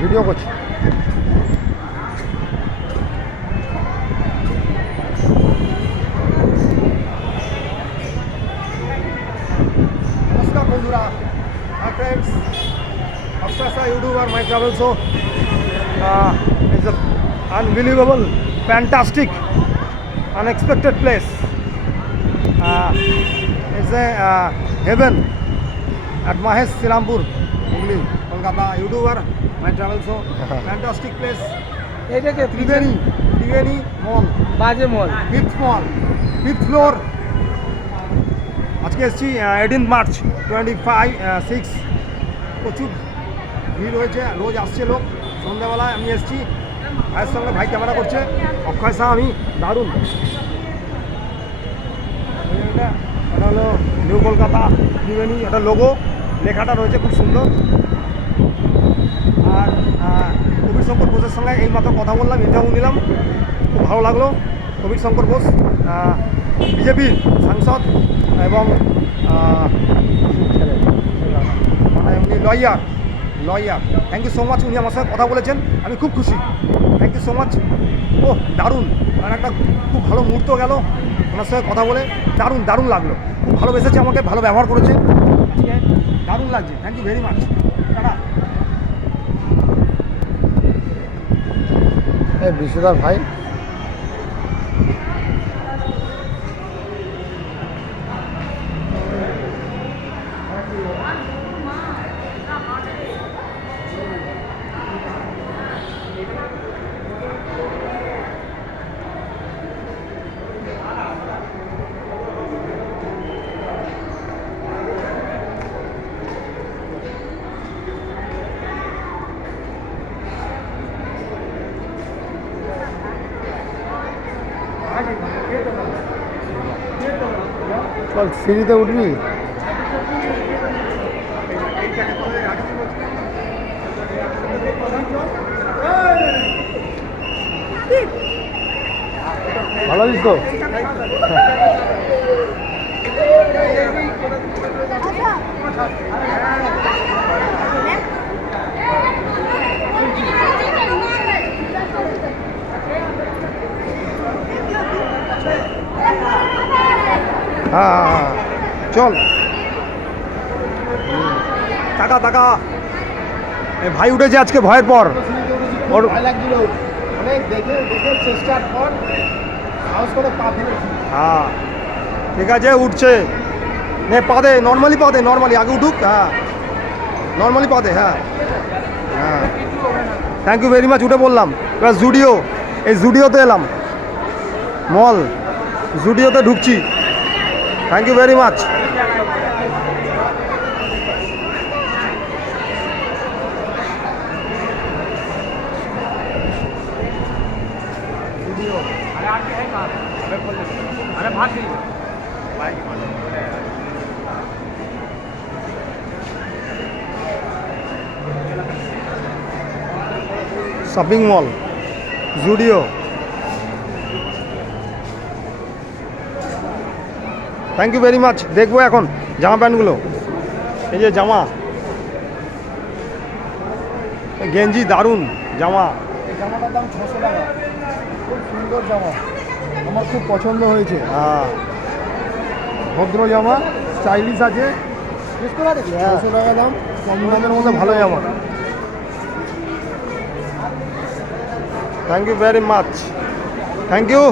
Video করছি। নমস্কার বন্ধুরা, hi friends, Akshasa YouTuber, my travel show. It's an unbelievable, fantastic, unexpected place. It's a heaven at Mahesh Sirampur, Hooghly, Kolkata. YouTuber, my travel show. Fantastic place. এটাকে Triveni Mall, বাজে মল। 5th floor. আজকে এসেছি 18 March 25-6। প্রচুর ভিড় হয়েছে, রোজ আসছে লোক। সন্ধ্যাবেলায় আমি এসেছি, ভাইয়ের সঙ্গে, ভাই ক্যামেরা করছে, অক্ষয় শাহ, আমি। দারুণ। এটা হলো নিউ কলকাতা ত্রিবেণী, এটা লোগো, লেখাটা রয়েছে খুব সুন্দর। আর কবির শঙ্কর ঘোষের সঙ্গে এইমাত্র কথা বললাম, ইন্টারভিউ নিলাম, খুব ভালো লাগলো। কবির শঙ্কর ঘোষ বিজেপির সাংসদ এবং মানে উনি lawyer. Thank you so much, উনি আমার সঙ্গে কথা বলেছেন, আমি খুব খুশি। Thank you so much. ও দারুণ, মানে একটা খুব ভালো মুহূর্ত গেল ওনার সঙ্গে কথা বলে। দারুণ লাগলো, খুব ভালোবেসেছে আমাকে, ভালো ব্যবহার করেছে, দারুণ লাগছে। Thank you very much. Tata. এই বিশ্বদার ভাই চল সিঁড়িতে উঠবি। ভালো আছিস তো? হ্যাঁ চল। টাকা এ ভাই উঠেছে আজকে ভয়ের পর। ওর ভয় লাগছিল অনেক, দেখে চেষ্টার পর সাহস করে পা ফেলেছি। হ্যাঁ ঠিক আছে, উঠছে। নে পা দে, নর্মালি আগে উঠুক। হ্যাঁ নর্মালি পা দে। হ্যাঁ থ্যাংক ইউ ভেরি মাচ। উঠে বললাম। এবার এই জুডিওতে এলাম, মল জুডিওতে ঢুকছি। Thank you very much. Shopping mall, Zudio. Thank you very much. দেখবো এখন জামা প্যান্টগুলো, এই যে জামা, গেঞ্জি, দারুণ জামা। এই জামাটার দাম 600 টাকা, খুব সুন্দর জামা, আমার খুব পছন্দ হয়েছে। হ্যাঁ ভদ্র জামা, স্টাইলিশ আছে। 600 টাকা দাম, কম দামের মধ্যে ভালো জামা। Thank you very much. Thank you.